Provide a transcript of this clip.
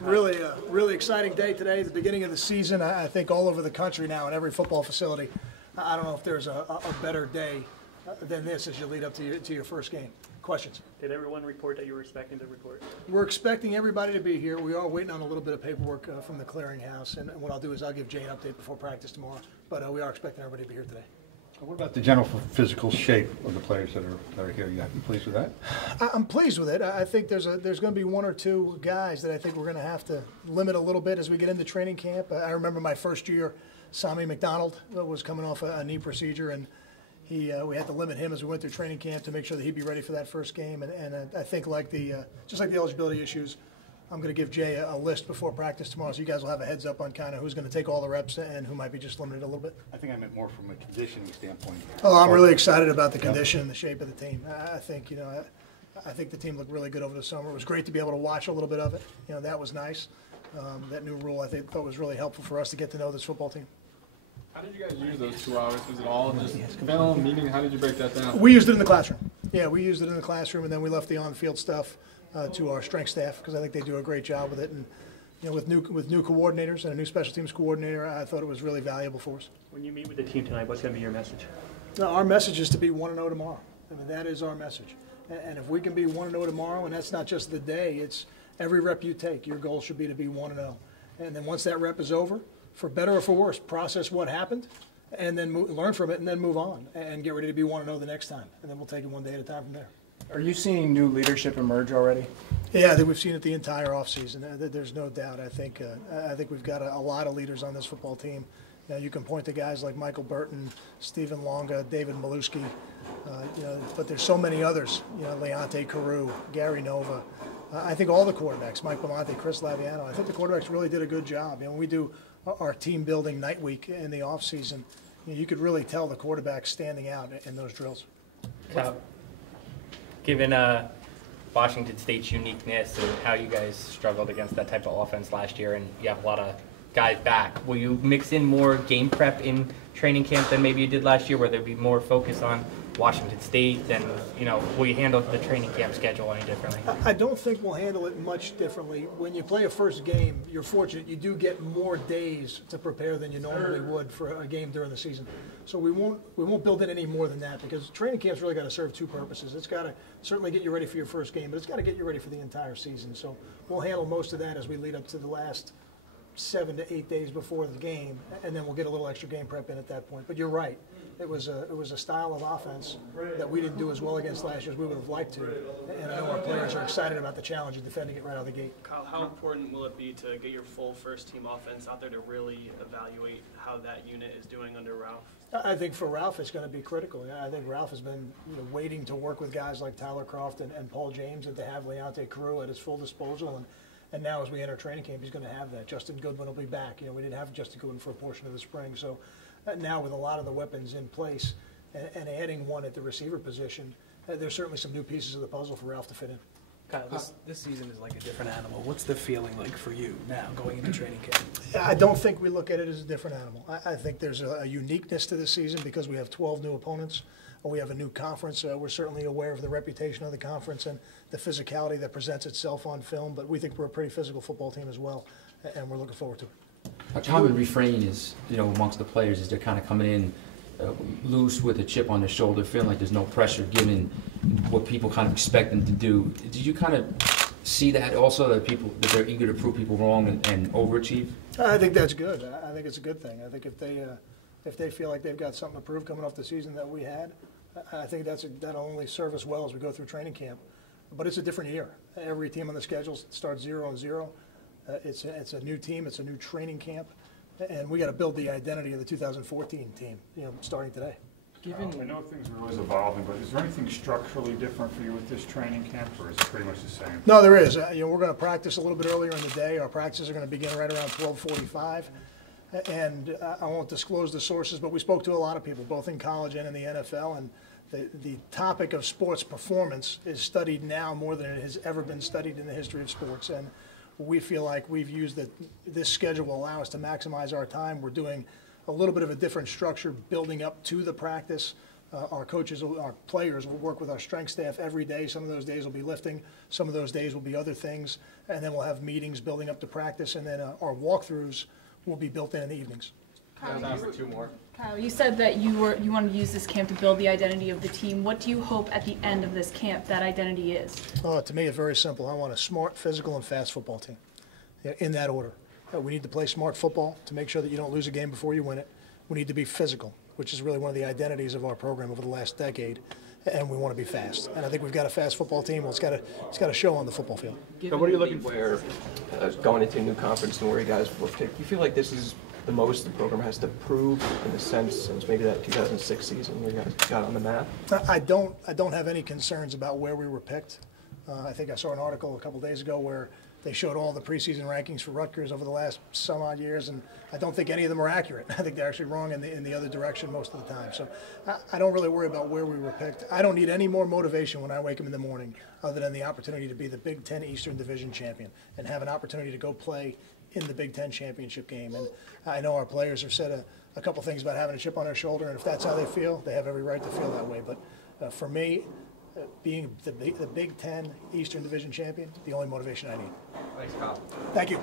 Really exciting day today, the beginning of the season. I think all over the country now in every football facility. I don't know if there's a better day than this as you lead up to your first game. Questions? Did everyone report that you were expecting to report? We're expecting everybody to be here. We are waiting on a little bit of paperwork from the clearinghouse, and what I'll do is I'll give Jay an update before practice tomorrow. But we are expecting everybody to be here today. What about the general physical shape of the players that are here? You pleased with that? I'm pleased with it. I think there's going to be one or two guys that I think we're going to have to limit a little bit as we get into training camp. I remember my first year, Sami McDonald was coming off a knee procedure, and we had to limit him as we went through training camp to make sure that he'd be ready for that first game. And I think just like the eligibility issues, I'm going to give Jay a list before practice tomorrow, so you guys will have a heads up on kind of who's going to take all the reps and who might be just limited a little bit. I think I meant more from a conditioning standpoint. Oh, I'm really excited about the condition and the shape of the team. I think I think the team looked really good over the summer. It was great to be able to watch a little bit of it. That was nice. That new rule I thought was really helpful for us to get to know this football team. How did you guys use those 2 hours? Was it all just film, meaning? How did you break that down? We used it in the classroom. Yeah, we used it in the classroom, and then we left the on-field stuff to our strength staff because I think they do a great job with it. And with new coordinators and a new special teams coordinator, I thought it was really valuable for us. When you meet with the team tonight, what's going to be your message? No, our message is to be 1-0 tomorrow. I mean, that is our message. And if we can be 1-0 tomorrow, and that's not just the day, it's every rep you take. Your goal should be to be 1-0. And then once that rep is over, for better or for worse, process what happened, and then learn from it, and then move on, and get ready to be 1-0 the next time. And then we'll take it one day at a time from there. Are you seeing new leadership emerge already? Yeah, I think we've seen it the entire offseason. There's no doubt. I think we've got a lot of leaders on this football team. You can point to guys like Michael Burton, Stephen Longa, David Maluski, but there's so many others. Leonte Carew, Gary Nova. I think all the quarterbacks, Mike Belmonte, Chris Laviano. I think the quarterbacks really did a good job. When we do our team building night week in the off season, you could really tell the quarterbacks standing out in those drills. Given Washington State's uniqueness and how you guys struggled against that type of offense last year, and you have a lot of guys back, will you mix in more game prep in training camp than maybe you did last year, where there'd be more focus on Washington State? Then, will you handle the training camp schedule any differently? I don't think we'll handle it much differently. When you play a first game, you're fortunate. You do get more days to prepare than you normally would for a game during the season. So we won't build in any more than that, because training camp's really got to serve two purposes. It's got to certainly get you ready for your first game, but it's got to get you ready for the entire season. So we'll handle most of that as we lead up to the last 7 to 8 days before the game, and then we'll get a little extra game prep in at that point. But you're right. It was a style of offense that we didn't do as well against last year as we would have liked to. And I know our players are excited about the challenge of defending it right out of the gate. Kyle, how important will it be to get your full first-team offense out there to really evaluate how that unit is doing under Ralph? I think for Ralph it's going to be critical. I think Ralph has been waiting to work with guys like Tyler Croft and Paul James, and to have Leonte Carew at his full disposal. And now as we enter training camp, he's going to have that. Justin Goodwin will be back. We didn't have Justin Goodwin for a portion of the spring. So now with a lot of the weapons in place and adding one at the receiver position, there's certainly some new pieces of the puzzle for Ralph to fit in. Kyle, this season is like a different animal. What's the feeling like for you now going into training camp? I don't think we look at it as a different animal. I think there's a uniqueness to this season because we have 12 new opponents. We have a new conference. We're certainly aware of the reputation of the conference and the physicality that presents itself on film, but we think we're a pretty physical football team as well, and we're looking forward to it. A common refrain is, amongst the players, is they're kind of coming in loose with a chip on their shoulder, feeling like there's no pressure given what people kind of expect them to do. Did you kind of see that also, that they're eager to prove people wrong and overachieve? I think that's good. I think it's a good thing. I think if they feel like they've got something to prove coming off the season that we had, I think that'll only serve us well as we go through training camp. But it's a different year. Every team on the schedule starts 0-0. It's a new team. It's a new training camp. And we got to build the identity of the 2014 team, starting today. I know things are always evolving, but is there anything structurally different for you with this training camp, or is it pretty much the same? No, there is. We're going to practice a little bit earlier in the day. Our practices are going to begin right around 12:45. And I won't disclose the sources, but we spoke to a lot of people, both in college and in the NFL, and the topic of sports performance is studied now more than it has ever been studied in the history of sports. And we feel like we've used this schedule will allow us to maximize our time. We're doing a little bit of a different structure building up to the practice Our coaches, our players will work with our strength staff every day. Some of those days will be lifting, some of those days will be other things, and then we'll have meetings building up to practice, and then our walkthroughs will be built in the evenings. Time for two more. Kyle, you said that you wanted to use this camp to build the identity of the team. What do you hope at the end of this camp that identity is? To me, it's very simple. I want a smart, physical, and fast football team, in that order. We need to play smart football to make sure that you don't lose a game before you win it. We need to be physical, which is really one of the identities of our program over the last decade, and we want to be fast. And I think we've got a fast football team. Well, it's got to show on the football field. So what are you looking for going into a new conference and where you guys will take? Do you feel like this is the most the program has to prove in a sense since maybe that 2006 season where you guys got on the map? I don't have any concerns about where we were picked. I think I saw an article a couple days ago where they showed all the preseason rankings for Rutgers over the last some odd years, and I don't think any of them are accurate. I think they're actually wrong in the other direction most of the time. So I don't really worry about where we were picked. I don't need any more motivation when I wake up in the morning other than the opportunity to be the Big Ten Eastern Division champion and have an opportunity to go play in the Big Ten championship game. And I know our players have said a couple things about having a chip on their shoulder, and if that's how they feel, they have every right to feel that way. But for me, being the Big Ten Eastern Division champion, the only motivation I need. Thanks, Kyle. Thank you.